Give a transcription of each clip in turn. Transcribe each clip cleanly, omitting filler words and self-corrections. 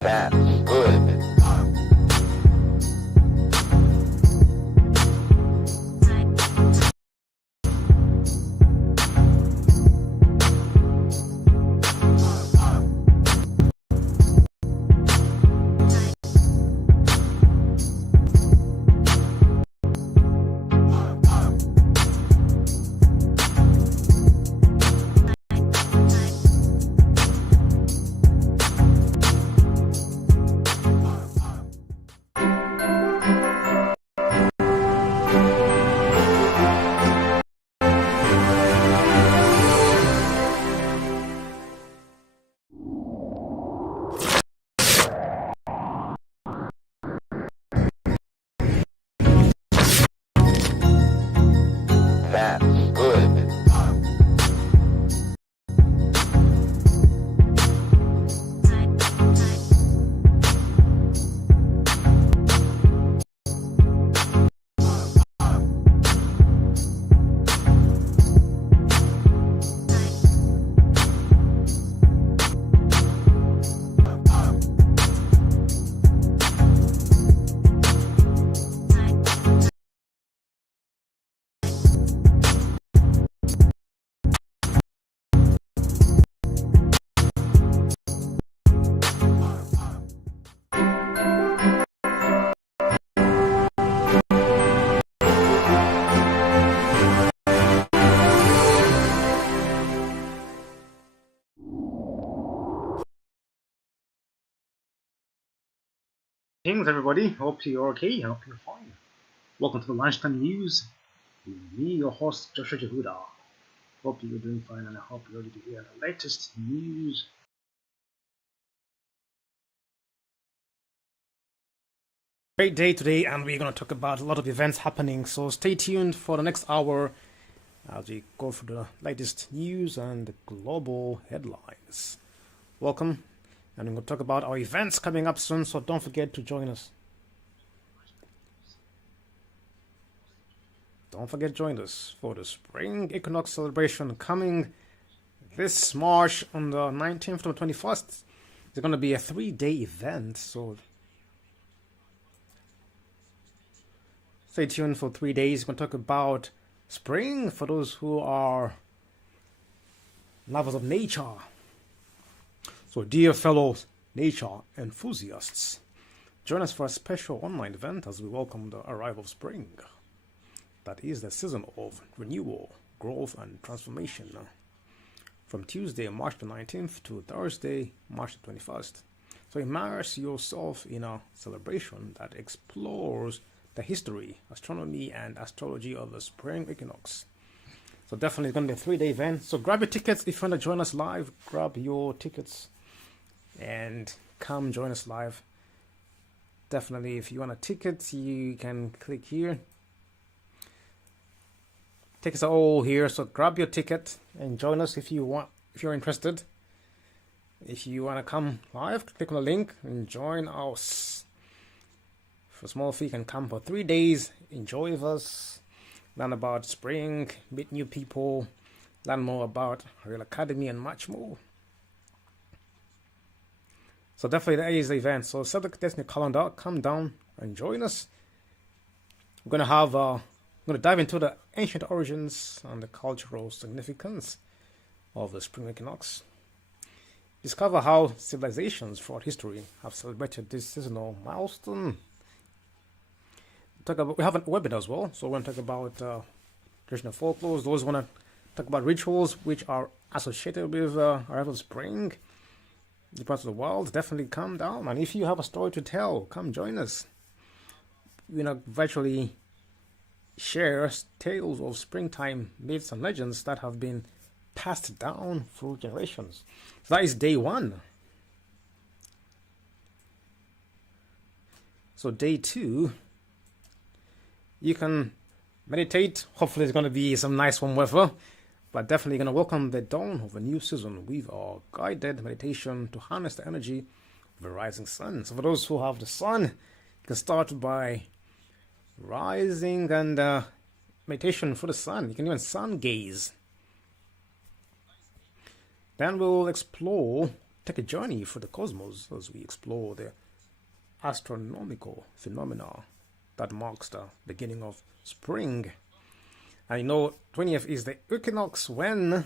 That's good. That's good. Greetings, everybody. Hope you're okay. Hope you're fine. Welcome to the Lunchtime News. With me, your host, Joshua Jehudah. Hope you're doing fine, and I hope you're ready to hear the latest news. Great day today, and we're going to talk about a lot of events happening. So stay tuned for the next hour as we go through the latest news and global headlines. Welcome. And we're going to talk about our events coming up soon, so don't forget to join us. Don't forget to join us for the Spring Equinox celebration coming this March on the 19th to the 21st. It's going to be a 3-day event, so stay tuned for 3 days. We're going to talk about spring for those who are lovers of nature. So, dear fellow nature enthusiasts, join us for a special online event as we welcome the arrival of spring. That is the season of renewal, growth, and transformation. From Tuesday, March the 19th to Thursday, March the 21st. So immerse yourself in a celebration that explores the history, astronomy, and astrology of the spring equinox. So definitely it's going to be a 3-day event. So grab your tickets if you want to join us live. Grab your tickets and come join us live. Definitely, if you want a ticket, you can click here. Tickets are all here, so grab your ticket and join us if you want. If you're interested, if you want to come live, click on the link and join us. For a small fee, you can come for 3 days. Enjoy with us, learn about spring, meet new people, learn more about Ariyel Academy, and much more. So definitely that is the event. So set the destiny calendar, come down and join us. We're going to dive into the ancient origins and the cultural significance of the spring equinox. Discover how civilizations throughout history have celebrated this seasonal milestone. We have a webinar as well, so we're going to talk about traditional folklore. Those want to talk about rituals which are associated with arrival of spring. The parts of the world, definitely come down, and if you have a story to tell, come join us. Virtually share tales of springtime myths and legends that have been passed down through generations. So that is day 1. So day 2, you can meditate. Hopefully it's going to be some nice warm weather, but definitely going to welcome the dawn of a new season with our guided meditation to harness the energy of the rising sun. So for those who have the sun, you can start by rising and meditation for the sun. You can even sun gaze. Then we'll take a journey through the cosmos as we explore the astronomical phenomena that marks the beginning of spring. And 20th is the equinox, when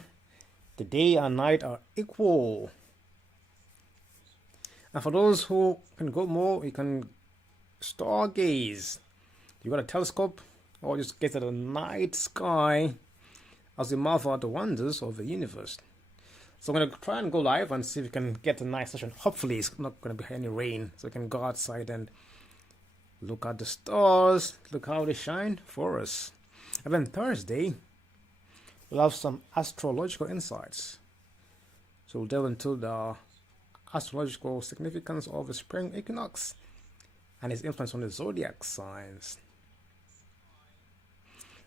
the day and night are equal. And for those who can go more, you can stargaze. You got a telescope, or just gaze at the night sky as we marvel at the wonders of the universe. So I'm going to try and go live and see if we can get a nice session. Hopefully it's not going to be any rain, so we can go outside and look at the stars, look how they shine for us. And then Thursday, we'll have some astrological insights. So we'll delve into the astrological significance of the spring equinox and its influence on the zodiac signs.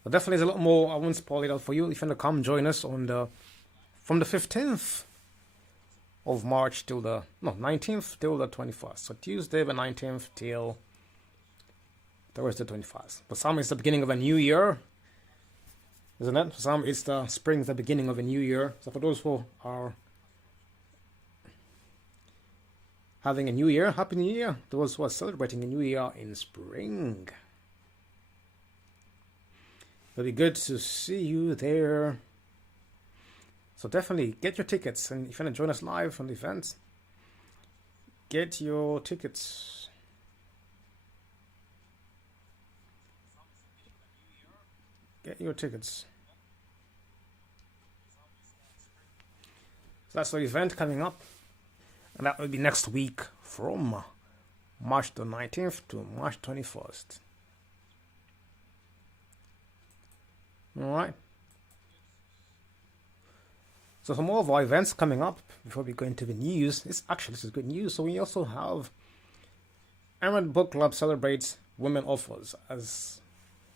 But definitely there's a lot more. I won't spoil it out for you. If you want to come join us from the 15th of March till 19th till the 21st. So Tuesday the 19th till Thursday the 21st. For some, it's the beginning of a new year, isn't it? For some, it's the spring, the beginning of a new year. So for those who are having a new year, happy new year. Those who are celebrating a new year in spring, it'll be good to see you there. So definitely get your tickets, and if you want to join us live on the events, get your tickets. Get your tickets. So that's the event coming up, and that will be next week from March the 19th to March 21st. Alright. So some more of our events coming up before we go into the news. This is good news. So we also have Emerald Book Club celebrates Women Authors. As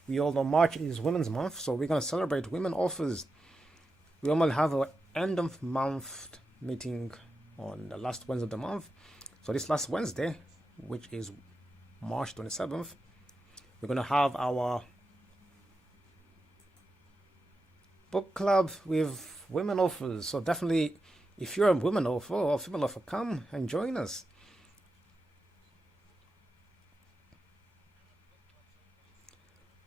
we all know, March is Women's Month, so we're going to celebrate women authors. We normally have an end of month meeting on the last Wednesday of the month. So this last Wednesday, which is March 27th, we're going to have our book club with women authors. So definitely, if you're a women author or female author, come and join us.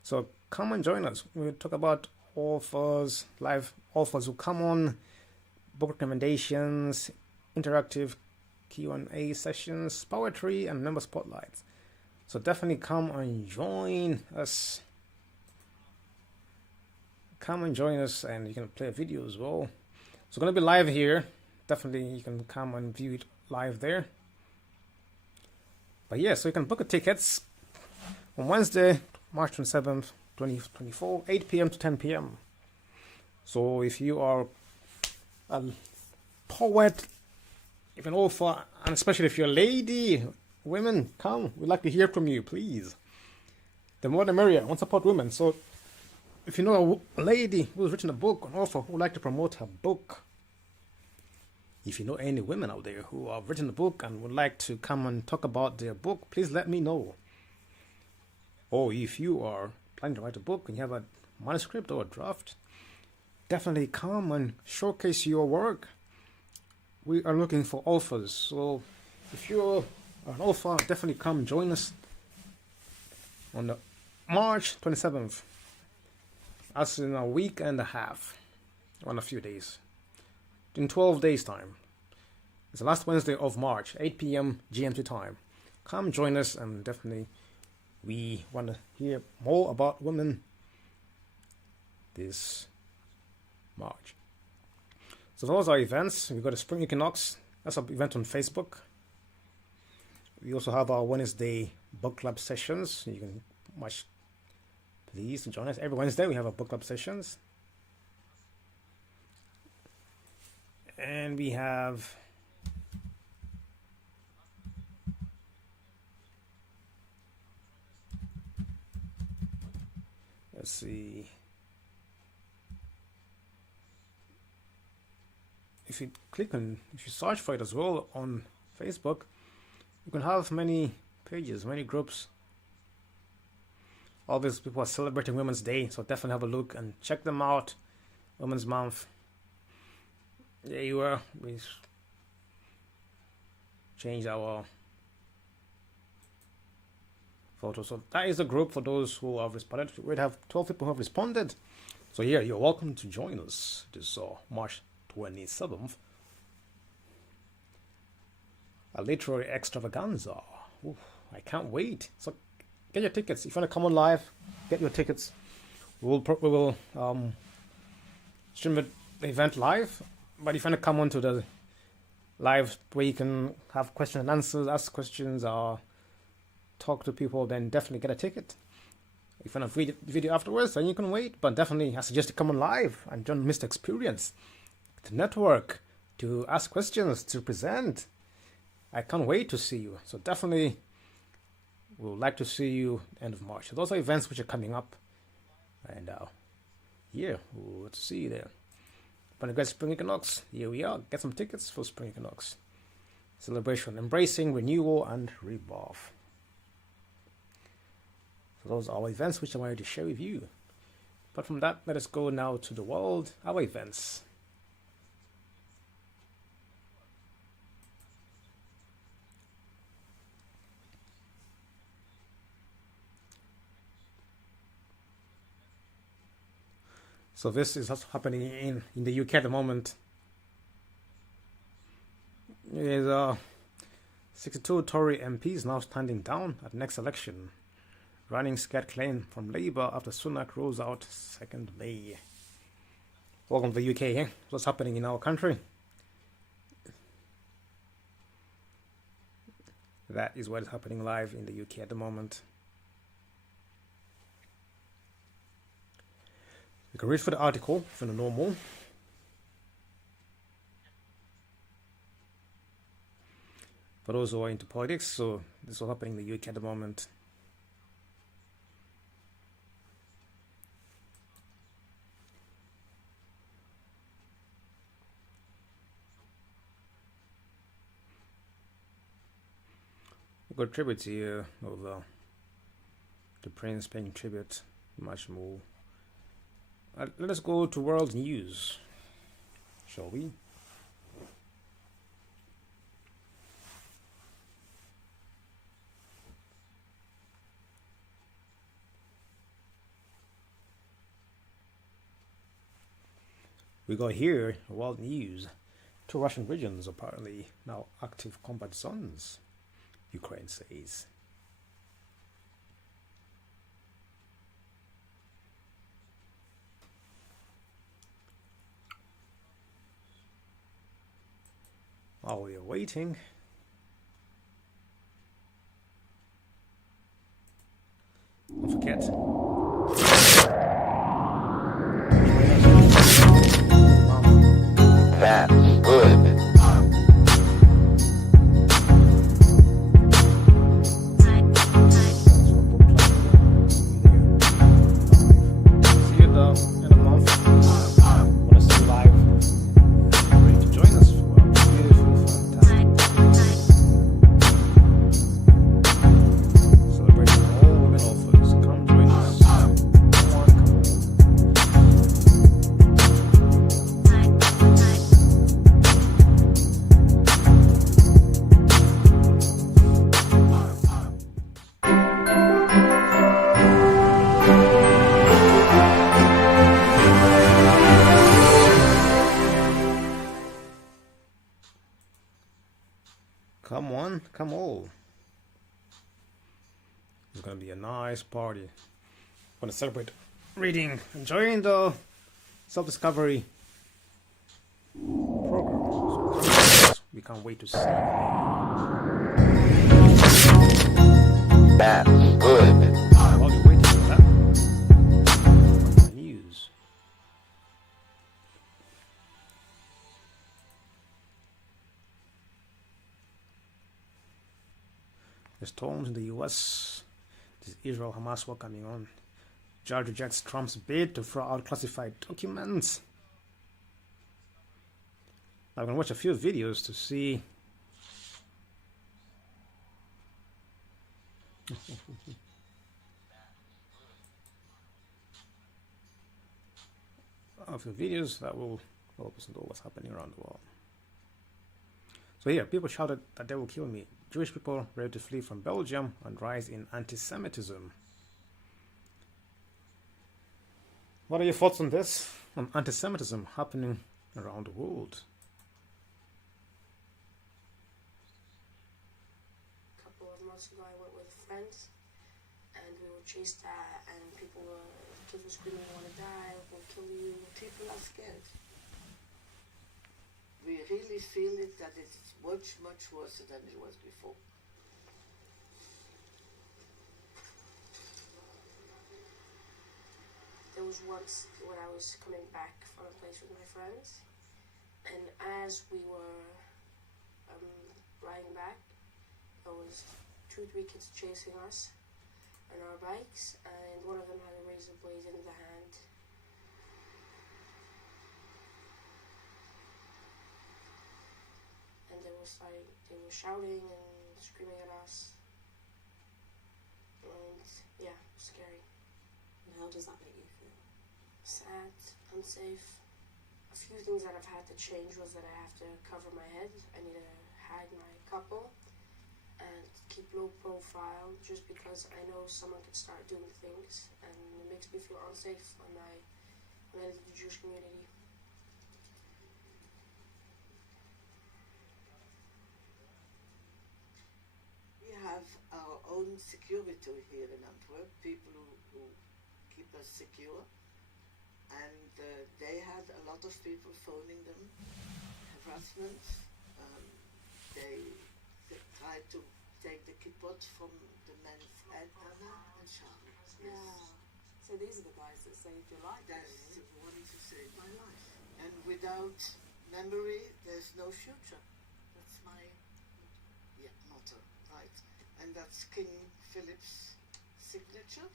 So come and join us. We'll talk about authors, live authors who come on, book recommendations, interactive Q&A sessions, poetry, and member spotlights. So definitely come and join us. Come and join us, and you can play a video as well. So going to be live here. Definitely you can come and view it live there. But yeah, so you can book the tickets on Wednesday, March 27th, 2024, 8 p.m. to 10 p.m. So if you are a poet, if an author, and especially if you're a lady, women, come. We'd like to hear from you, please. The more the merrier. I want to support women. So if you know a lady who's written a book, an author who would like to promote her book, if you know any women out there who have written a book and would like to come and talk about their book, please let me know. Or if you are planning to write a book and you have a manuscript or a draft, definitely come and showcase your work. We are looking for authors. So if you're an author, definitely come join us on the March 27th. That's in a week and a half, on a few days. In 12 days' time. It's the last Wednesday of March, 8 p.m. GMT time. Come join us, and definitely we want to hear more about women this March. So those are events. We've got a Spring Equinox. That's an event on Facebook. We also have our Wednesday book club sessions. You can much please join us. Every Wednesday we have our book club sessions. And we have let's see, if you search for it as well on Facebook, you can have many pages, many groups. All these people are celebrating Women's Day, so definitely have a look and check them out. Women's Month. There you are. We changed our photo. So that is the group for those who have responded. We have 12 people who have responded. So yeah, you're welcome to join us this March 27th. A literary extravaganza. Ooh, I can't wait. So get your tickets. If you want to come on live, get your tickets. We will stream the event live. But if you want to come on to the live where you can have questions and answers, ask questions, or talk to people, then definitely get a ticket. If you want to read the video afterwards, then you can wait. But definitely, I suggest you come on live and don't miss the experience. To network, to ask questions, to present. I can't wait to see you. So definitely, we would like to see you end of March. So those are events which are coming up. And yeah, we'll see you there. When you get Spring Equinox, here we are. Get some tickets for Spring Equinox. Celebration, embracing renewal and rebirth. So those are our events which I wanted to share with you. But from that, let us go now to the world, our events. So this is what's happening in the UK at the moment. There's 62 Tory MPs now standing down at next election. Running scared claim from Labour after Sunak rolls out 2nd May. Welcome to the UK, eh? What's happening in our country? That is what is happening live in the UK at the moment. You can read for the article from the normal. For those who are into politics, so this is what's happening in the UK at the moment. We've got tributes here of the Prince paying tribute, much more. Let us go to world news, shall we? We got here world news. 2 Russian regions apparently now active combat zones, Ukraine says. While we are waiting, forget. That's good. See you though in a month. Want to see live? Ready to join us for a beautiful, fantastic celebrating all women authors. Come join us. Come on, come on. Come on, come on. It's gonna be a nice party. Gonna celebrate reading, enjoying the self-discovery program. So come join us. We can't wait to see. That's good. While you're waiting for that, what's the news? The storms in the US. This Israel-Hamas war coming on. Judge rejects Trump's bid to throw out classified documents. I'm gonna watch a few videos to see. A few videos that will help us know what's happening around the world. So here, people shouted that they will kill me. Jewish people ready to flee from Belgium and rise in anti-Semitism. What are your thoughts on this? On anti-Semitism happening around the world? A couple of months ago I went with friends and we were chased and people were, kids were screaming, "I want to die, we'll kill you." People are scared. We really feel it that it's much, much worse than it was before. There was once when I was coming back from a place with my friends, and as we were riding back, there was 2-3 kids chasing us on our bikes, and one of them had a razor blade in the hand. And they were shouting and screaming at us, and yeah, scary. And how does that make you feel? Sad, unsafe. A few things that I've had to change was that I have to cover my head. I need to hide my couple and keep low profile just because I know someone could start doing things, and it makes me feel unsafe when I enter the Jewish community. We have our own security here in Antwerp, people who keep us secure. And they had a lot of people phoning them, harassment. They tried to take the kippot from the men's head. Anna and Charlie. Yeah. So these are the guys that saved your life. That's really. the one to save my life. And without memory, there's no future. That's my motto, right? And that's King Philip's signature.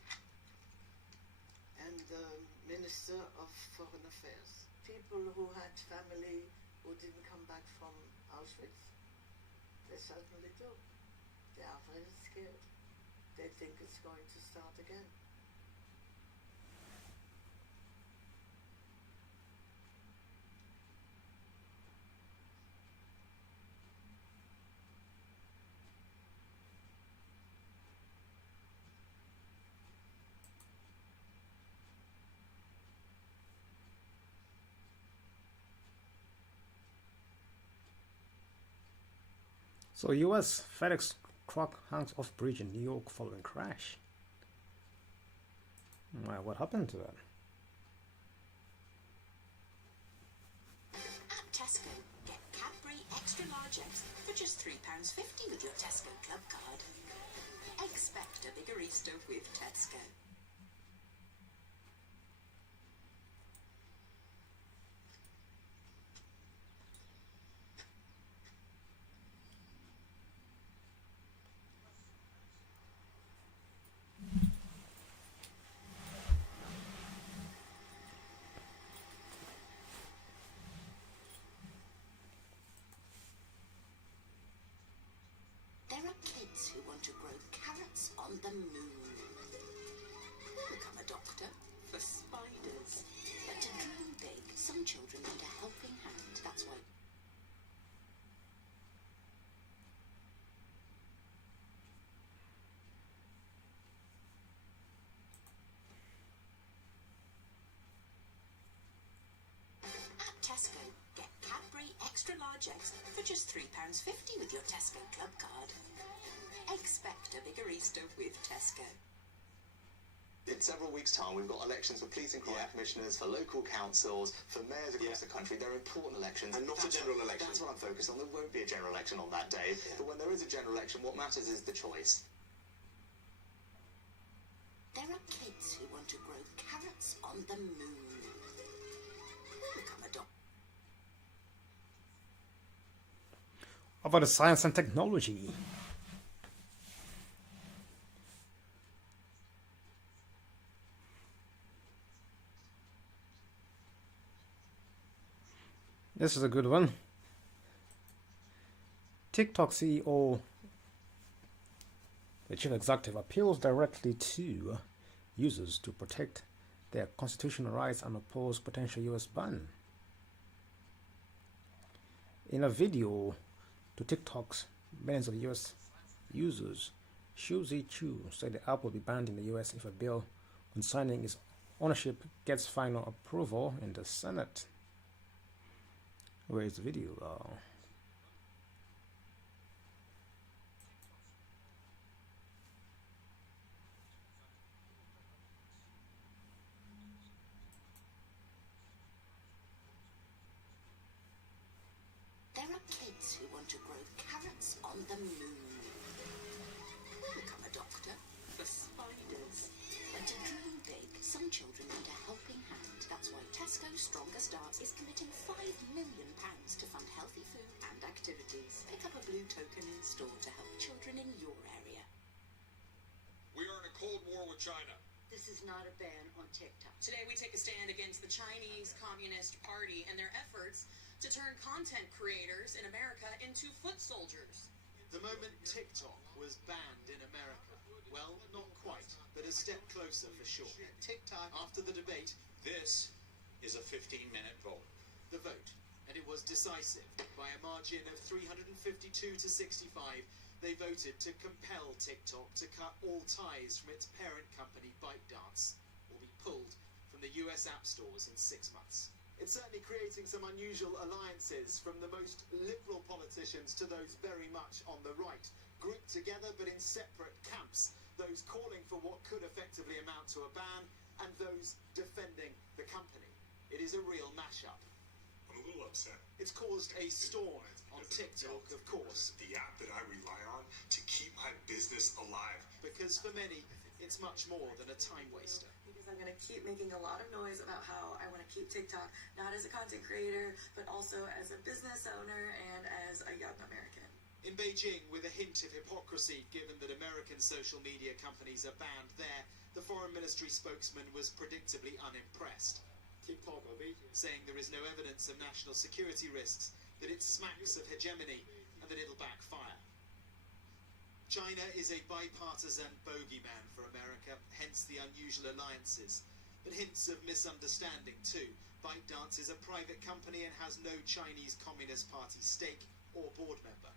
And the Minister of Foreign Affairs. People who had family who didn't come back from Auschwitz, they certainly do. They are very scared. They think it's going to start again. So US FedEx truck hangs off bridge in New York following crash. Wow, what happened to that? At Tesco, get Cadbury extra large eggs for just £3.50 with your Tesco Club card. Expect a bigger Easter with Tesco. There are kids who want to grow carrots on the moon. Become a doctor for spiders. But to dream big, some children need a helping hand. That's why. At Tesco, get Cadbury extra large eggs for just £3.50 with your Tesco Club card. Expect a bigger Easter with Tesco. In several weeks' time, we've got elections for police and crime commissioners, for local councils, for mayors across the country. They're important elections. And not a general election. That's what I'm focused on. There won't be a general election on that day. But when there is a general election, what matters is the choice. There are kids who want to grow carrots on the moon. Become a doctor. About the science and technology. This is a good one. TikTok CEO, the chief executive, appeals directly to users to protect their constitutional rights and oppose potential US ban. In a video to TikTok's millions of US users, Xu Zichu said the app will be banned in the US if a bill concerning its ownership gets final approval in the Senate. Where is the video? There are kids who want to grow carrots on the moon. Become a doctor for spiders. But to dream big, some children need a helping hand. That's why Tesco Stronger Starts is committing £5 million to fund healthy food and activities. Pick up a blue token in store to help children in your area. We are in a cold war with China. This is not a ban on TikTok. Today we take a stand against the Chinese Communist Party and their efforts to turn content creators in America into foot soldiers. The moment TikTok was banned in America, well, not quite, but a step closer for sure. TikTok, after the debate, This is a 15-minute vote. the vote, and it was decisive. By a margin of 352 to 65, they voted to compel TikTok to cut all ties from its parent company ByteDance, or be pulled from the US app stores in 6 months. It's certainly creating some unusual alliances, from the most liberal politicians to those very much on the right, grouped together but in separate camps, those calling for what could effectively amount to a ban, and those defending the company. It is a real mashup. I'm a little upset. It's caused a storm on TikTok, of course, The app that I rely on to keep my business alive. because for many, it's much more than a time waster. Because I'm going to keep making a lot of noise about how I want to keep TikTok, not as a content creator, but also as a business owner and as a young American. In Beijing, with a hint of hypocrisy given that American social media companies are banned there, the foreign ministry spokesman was predictably unimpressed, saying there is no evidence of national security risks, that it smacks of hegemony, and that it'll backfire. China is a bipartisan bogeyman for America, hence the unusual alliances. But hints of misunderstanding too. ByteDance is a private company and has no Chinese Communist Party stake or board member.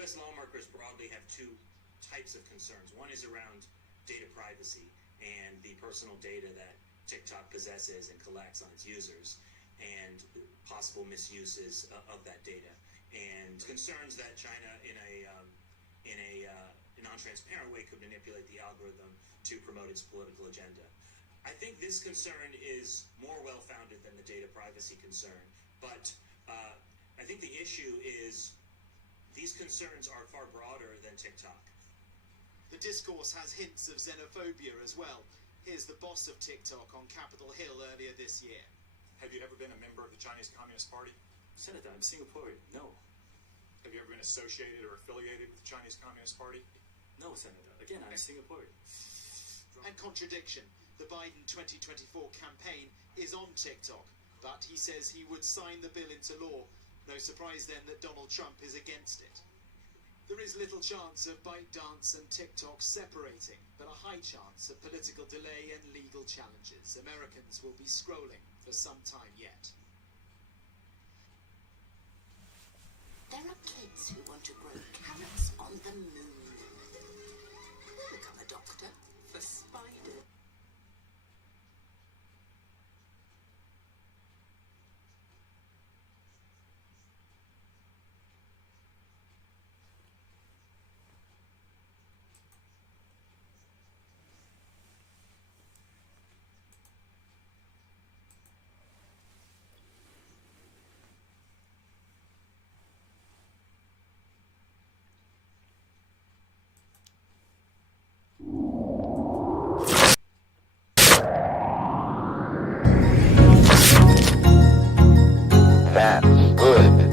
U.S. lawmakers broadly have two types of concerns. One is around data privacy and the personal data that TikTok possesses and collects on its users, and possible misuses of that data, and concerns that China, in a non-transparent way, could manipulate the algorithm to promote its political agenda. I think this concern is more well-founded than the data privacy concern, but I think the issue is these concerns are far broader than TikTok. The discourse has hints of xenophobia as well. Here's the boss of TikTok on Capitol Hill earlier this year. Have you ever been a member of the Chinese Communist Party? Senator, I'm Singaporean. No. Have you ever been associated or affiliated with the Chinese Communist Party? No, Senator. Again, I'm Singaporean. And contradiction. The Biden 2024 campaign is on TikTok, but he says he would sign the bill into law. No surprise then that Donald Trump is against it. There is little chance of ByteDance and TikTok separating, but a high chance of political delay and legal challenges. Americans will be scrolling for some time yet. There are kids who want to grow carrots on the moon. Become a doctor for spiders. That's good.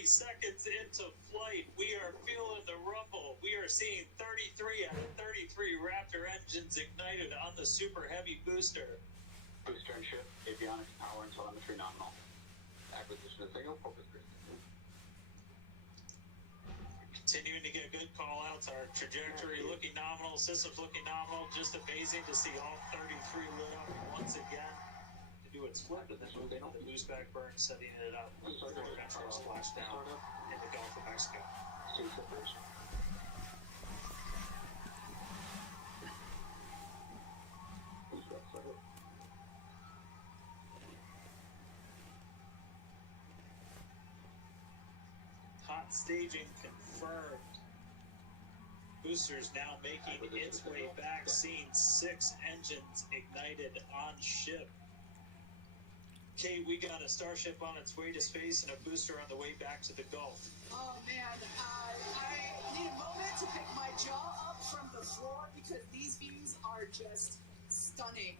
Seconds into flight, we are feeling the rumble. We are seeing 33 out of 33 Raptor engines ignited on the super heavy booster. Booster and ship, avionics, power, and telemetry nominal. Acquisition of signal, focus grid. Continuing to get good call outs. Our trajectory looking nominal, systems looking nominal. Just amazing to see all 33 lit up once again. Do its flip and then moving the boost back burn, setting it up for eventual splashdown in the Gulf of Mexico. Hot staging confirmed. Boosters now making its way back, seeing 6 engines ignited on ship. Kate, we got a Starship on its way to space and a booster on the way back to the Gulf. Oh man, I need a moment to pick my jaw up from the floor because these views are just stunning.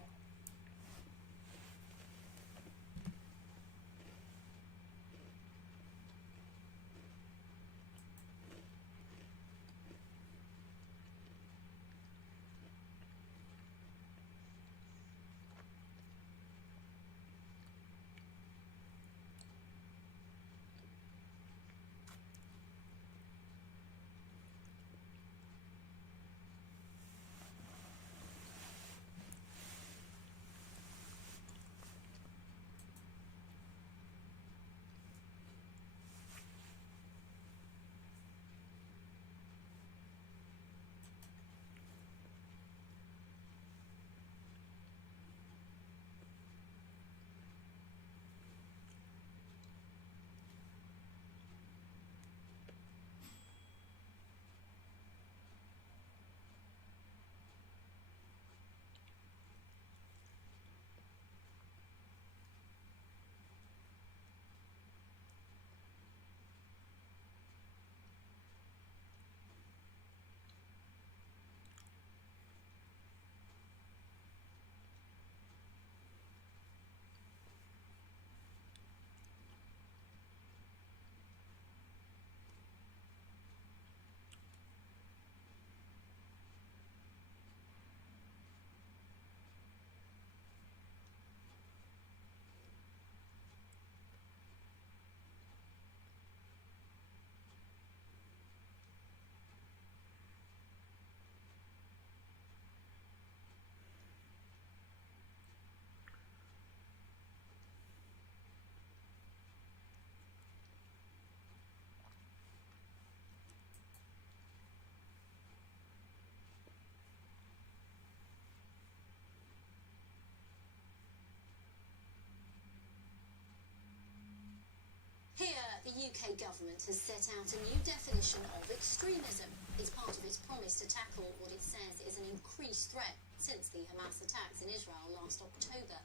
the UK government has set out a new definition of extremism. It's part of its promise to tackle what it says is an increased threat since the Hamas attacks in Israel last October.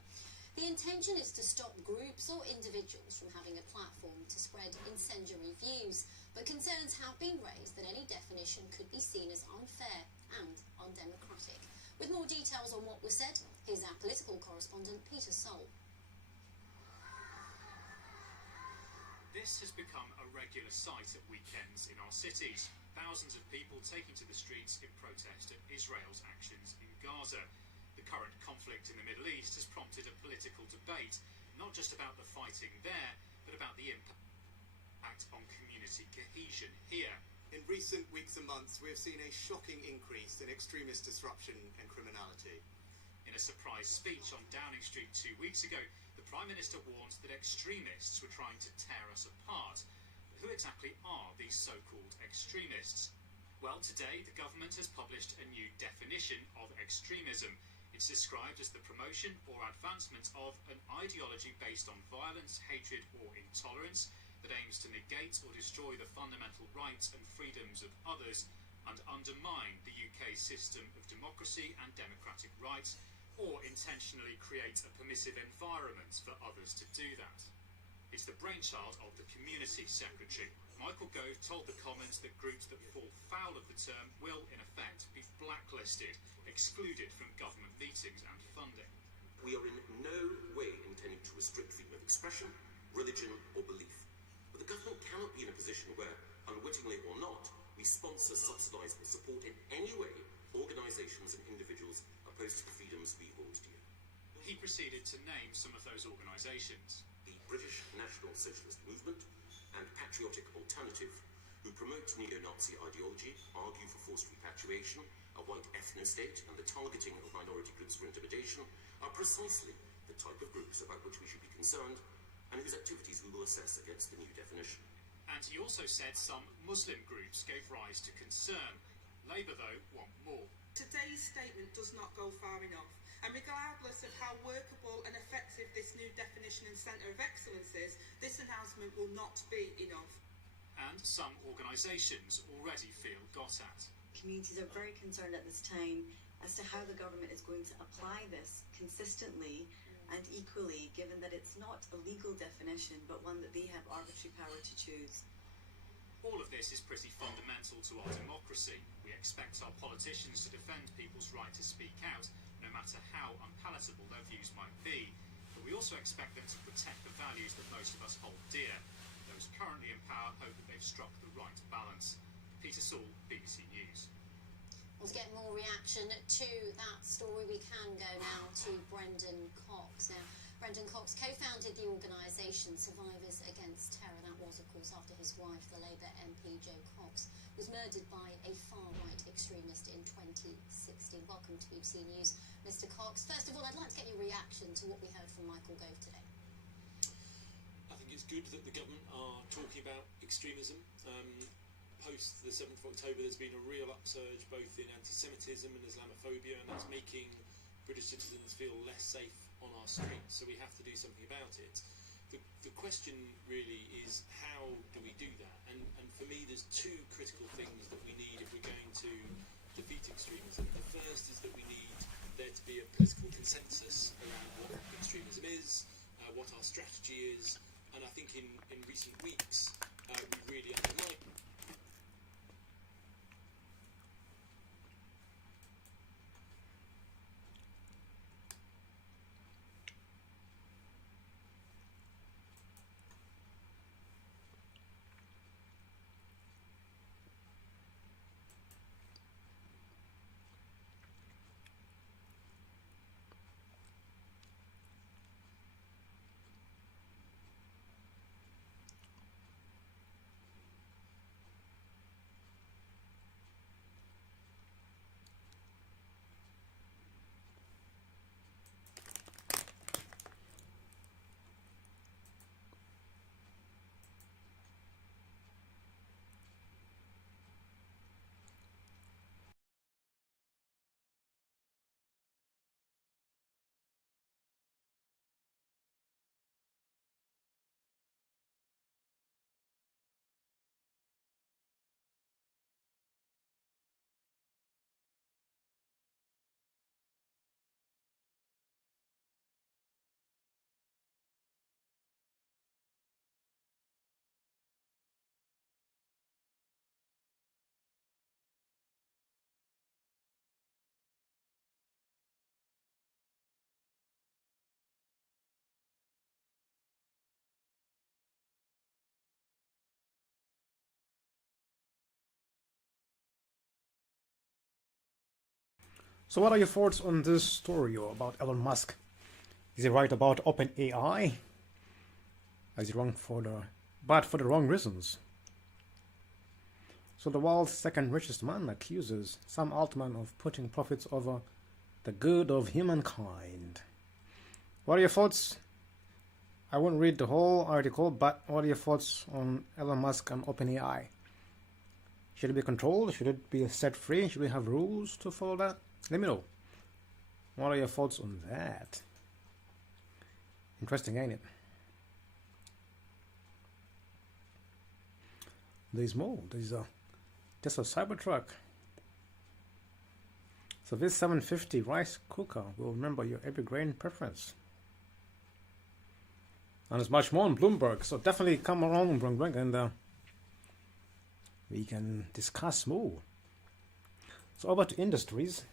The intention is to stop groups or individuals from having a platform to spread incendiary views, but concerns have been raised that any definition could be seen as unfair and undemocratic. With more details on what was said, here's our political correspondent Peter Soul. This has become a regular sight at weekends in our cities. Thousands of people taking to the streets in protest at Israel's actions in Gaza. The current conflict in the Middle East has prompted a political debate, not just about the fighting there, but about the impact on community cohesion here. In recent weeks and months, we have seen a shocking increase in extremist disruption and criminality. In a surprise speech on Downing Street 2 weeks ago, the Prime Minister warned that extremists were trying to tear us apart. But who exactly are these so-called extremists? Well, today the government has published a new definition of extremism. It's described as the promotion or advancement of an ideology based on violence, hatred or intolerance that aims to negate or destroy the fundamental rights and freedoms of others and undermine the UK's system of democracy and democratic rights, or intentionally create a permissive environment for others to do that. It's the brainchild of the Community Secretary. Michael Gove told the Commons that groups that fall foul of the term will, in effect, be blacklisted, excluded from government meetings and funding. We are in no way intending to restrict freedom of expression, religion or belief. But the government cannot be in a position where, unwittingly or not, we sponsor, subsidise or support in any way organisations and individuals opposed to the freedoms we hold dear. He proceeded to name some of those organisations. The British National Socialist Movement and Patriotic Alternative, who promote neo-Nazi ideology, argue for forced repatriation, a white ethno-state and the targeting of minority groups for intimidation, are precisely the type of groups about which we should be concerned and whose activities we will assess against the new definition. And he also said some Muslim groups gave rise to concern. Labour, though, want more. Today's statement does not go far enough, and regardless of how workable and effective this new definition and centre of excellence is, this announcement will not be enough. And some organisations already feel got at. Communities are very concerned at this time as to how the government is going to apply this consistently and equally, given that it's not a legal definition, but one that they have arbitrary power to choose. All of this is pretty fundamental to our democracy. We expect our politicians to defend people's right to speak out, no matter how unpalatable their views might be. But we also expect them to protect the values that most of us hold dear. Those currently in power hope that they've struck the right balance. Peter Saul, BBC News. Well, to get more reaction to that story, we can go now to Brendan Cox. Now, Brendan Cox co-founded the organisation Survivors Against Terror. That was, of course, after his wife, the Labour MP Jo Cox, was murdered by a far-right extremist in 2016. Welcome to BBC News, Mr Cox. First of all, I'd like to get your reaction to what we heard from Michael Gove today. I think it's good that the government are talking about extremism. Post the 7th of October, there's been a real upsurge both in anti-Semitism and Islamophobia, and that's making British citizens feel less safe on our streets, so we have to do something about it. The question really is, how do we do that? And for me, there's two critical things that we need if we're going to defeat extremism. The first is that we need there to be a political consensus around what extremism is, what our strategy is, and I think in recent weeks we've really undermined So what are your thoughts on this story or about Elon Musk? Is he right about OpenAI? Is he wrong but for the wrong reasons? So the world's second richest man accuses Sam Altman of putting profits over the good of humankind. What are your thoughts? I won't read the whole article, but what are your thoughts on Elon Musk and OpenAI? Should it be controlled? Should it be set free? Should we have rules to follow that? Let me know. What are your thoughts on that? Interesting, ain't it? There's more. There's just a Cybertruck. So this 750 rice cooker will remember your every grain preference. And there's much more on Bloomberg. So definitely come around, Bloomberg, and we can discuss more. So over to industries.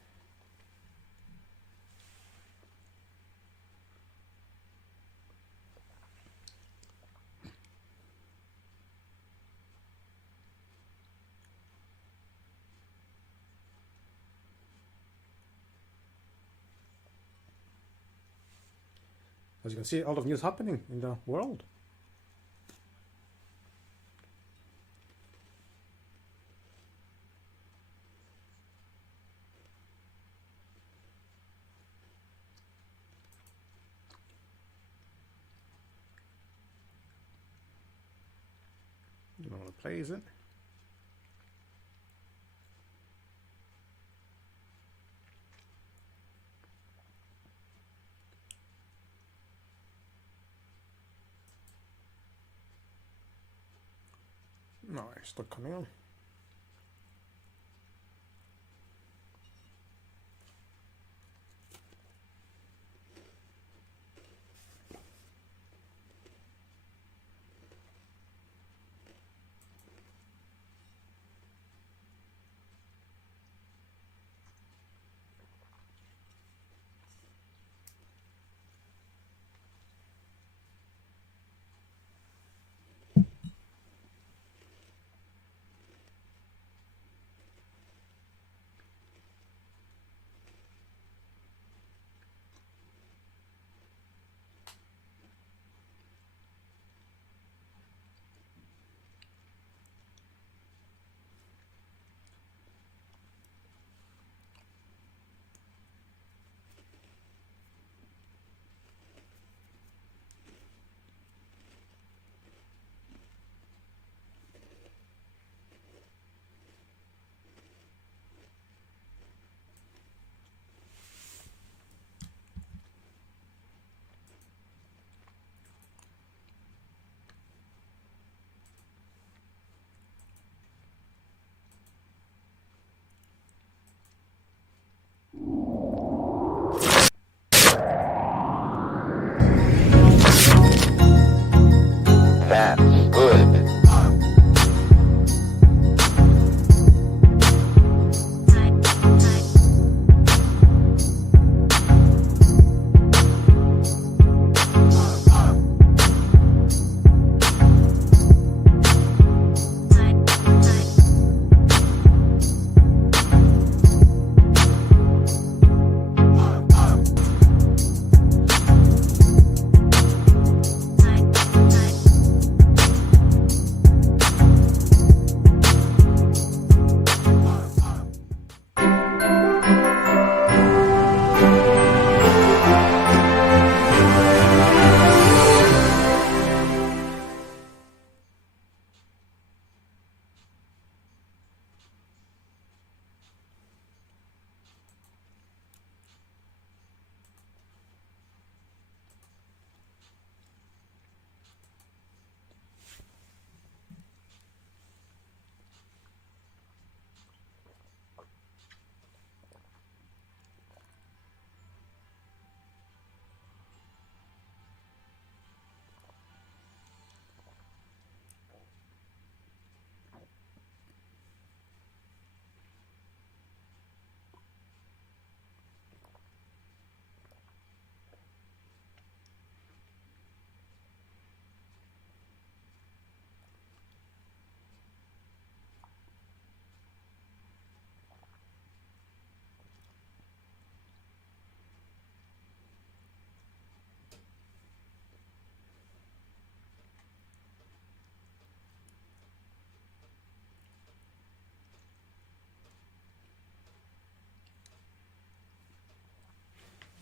As you can see, a lot of news happening in the world. You know what play is it? No, it's not coming on.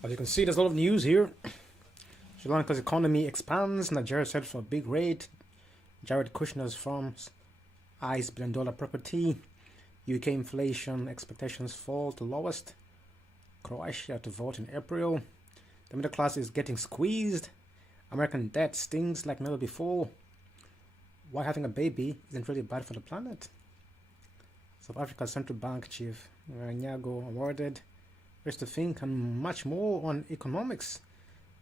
As you can see, there's a lot of news here. Sri Lanka's economy expands. Nigeria set for a big rate. Jared Kushner's firm's eyes $1 billion property. UK inflation expectations fall to lowest. Croatia to vote in April. The middle class is getting squeezed. American debt stings like never before. Why having a baby isn't really bad for the planet. South Africa's central bank chief Nyago awarded Rich to think and much more on economics.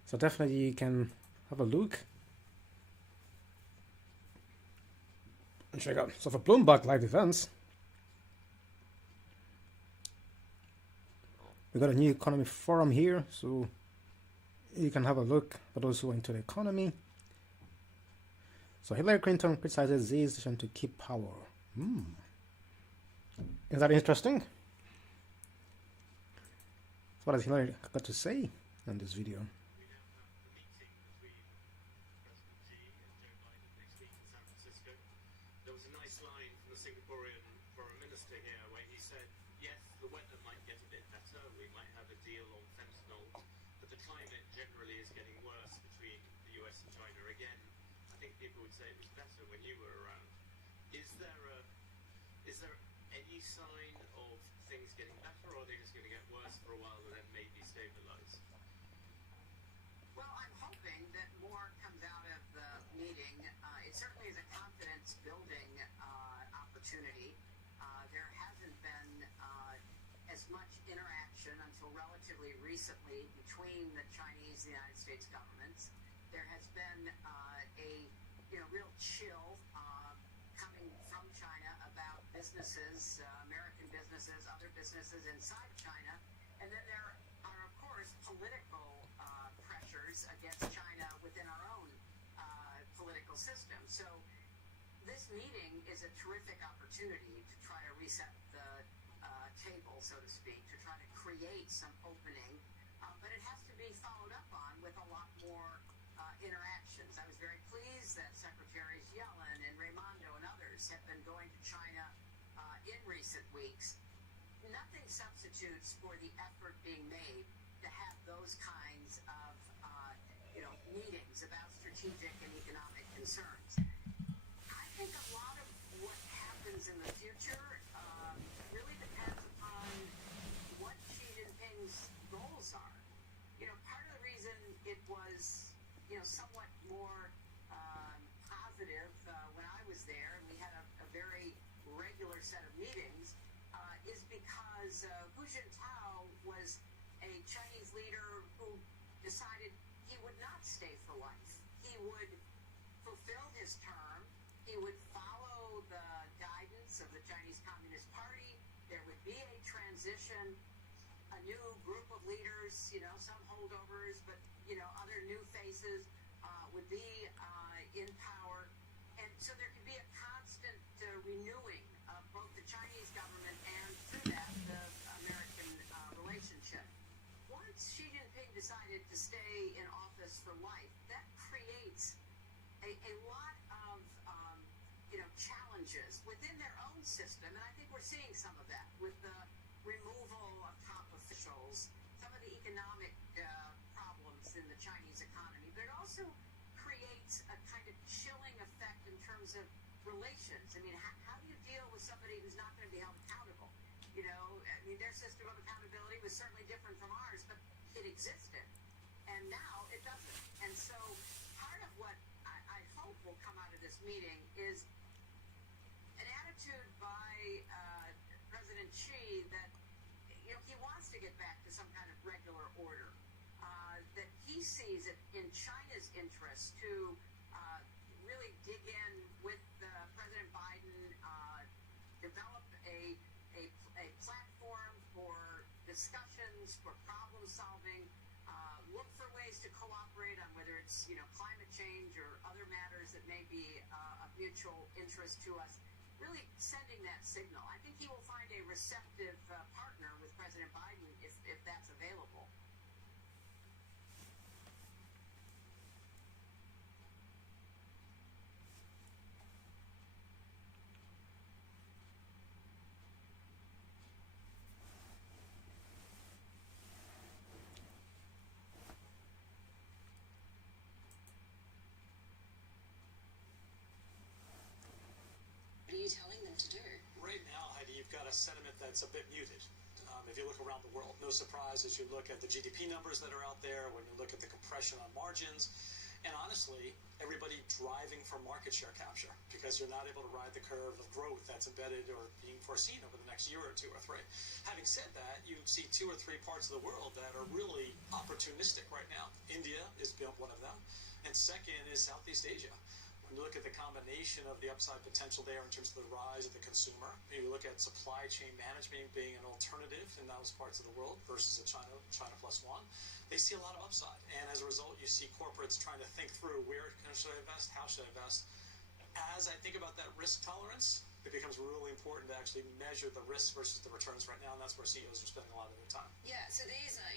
So definitely you can have a look and check out. So for Bloomberg live events, we got a new economy forum here, so you can have a look for those who are into the economy. So Hillary Clinton criticizes Xi's decision to keep power. Is that interesting? So what has Hillary got to say in this video? There was a nice line from the Singaporean foreign minister here where he said, yes, the weather might get a bit better, we might have a deal on fentanyl, but the climate generally is getting worse between the US and China again. I think people would say it was better when you were around. Is there any sign of things getting better, or are they just going to get worse for a while and then maybe stabilize? Well, I'm hoping that more comes out of the meeting. It certainly is a confidence-building opportunity. There hasn't been as much interaction until relatively recently between the Chinese and the United States governments. There has been a real chill coming from China about businesses, American businesses, other businesses inside China, and then there are, of course, political pressures against China within our own political system. So this meeting is a terrific opportunity to try to reset the table, so to speak, to try to create some opening, but it has to be followed up on with a lot more interactions. I was very pleased that Secretaries Yellen and Raimondo and others have been going to China in recent weeks. Nothing substitutes for the effort being made to have those kinds of meetings about strategic and economic concerns. I think a lot of what happens in the future really depends upon what Xi Jinping's goals are. Part of the reason it was somewhat more positive when I was there, and we had a very regular set of meetings, is because Hu Jintao was a Chinese leader who decided he would not stay for life. He would fulfill his term. He would follow the guidance of the Chinese Communist Party. There would be a transition, a new group of leaders, some holdovers, but other new faces would be in power. And so there could be a constant renewing of both the Chinese government and, through that, the American relationship. Once Xi Jinping decided to stay in office for life, that creates a lot of challenges within their own system, and I think we're seeing some of that with the removal of top officials, some of the economic problems in the Chinese economy, but it also creates a kind of chilling effect in terms of relations. I mean, how do you deal with somebody who's not going to be held accountable? Their system of accountability was certainly different from ours, but it existed, and now it doesn't. And so part of what I hope will come out of this meeting is an attitude by President Xi that he wants to get back to some kind of regular order, that he sees it in China's interest to really dig in with President Biden, develop a platform for discussions, for problem solving, look for ways to cooperate on whether it's climate change or other matters that may be of mutual interest to us. Really sending that signal. I think he will find a receptive partner with President Biden if that's available. a sentiment that's a bit muted. If you look around the world, no surprise as you look at the GDP numbers that are out there, when you look at the compression on margins, and honestly, everybody driving for market share capture because you're not able to ride the curve of growth that's embedded or being foreseen over the next year or two or three. Having said that, you see 2 or 3 parts of the world that are really opportunistic right now. India is one of them, and second is Southeast Asia. When you look at the combination of the upside potential there in terms of the rise of the consumer, you look at supply chain management being an alternative in those parts of the world versus a China plus one, they see a lot of upside. And as a result, you see corporates trying to think through where should I invest, how should I invest. As I think about that risk tolerance, it becomes really important to actually measure the risks versus the returns right now, and that's where CEOs are spending a lot of their time. Yeah, so these are,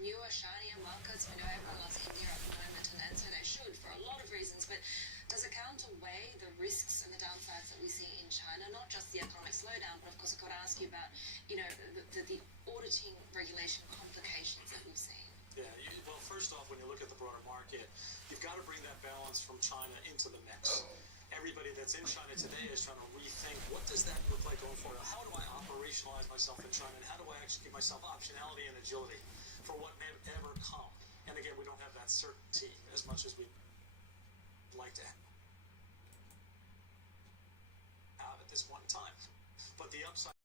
newer, shinier markets. We know everyone loves India at the moment, and so they should for a lot of reasons, but does it counterweigh the risks and the downsides that we see in China? Not just the economic slowdown, but of course I've got to ask you about, the auditing regulation complications that we've seen. Yeah, well, first off, when you look at the broader market, you've got to bring that balance from China into the mix. Everybody that's in China today is trying to rethink, what does that look like going forward? How do I operationalize myself in China, and how do I actually give myself optionality and agility for what may ever come? And again, we don't have that certainty as much as we'd like to have at this point in time. But the upside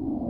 you.